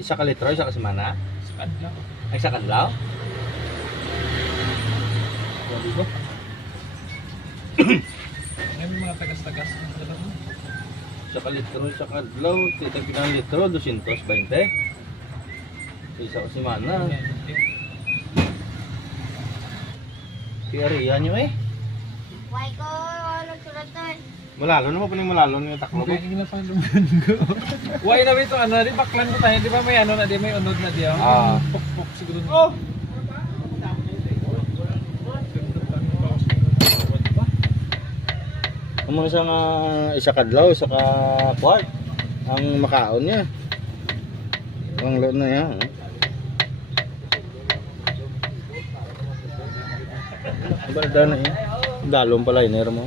isa ka litro, isa ka semana? Sa kadlaw. Ay, isa kadlaw? Sabi ko. Ngayon may mga tagas-tagas. Isa ka litro, isa kadlaw. Titag pinang litro, 220. Isa ka semana. Kaya riyan nyo eh. Why ko nagsulat na eh? Malalo naman po yung malalo yung taklo ko. Okay, na pa lumbun ko. Why na ba ito ano, di baklan ko tayo, di ba may ano na di, may unod na di ako. Ah. Pok-pok siguro. Oh! Ang mga nga isa kadlaw, isa ka quart. Ang makaon niya. Ang load na yan. Ang balda na eh. Dalong pala yun, mo.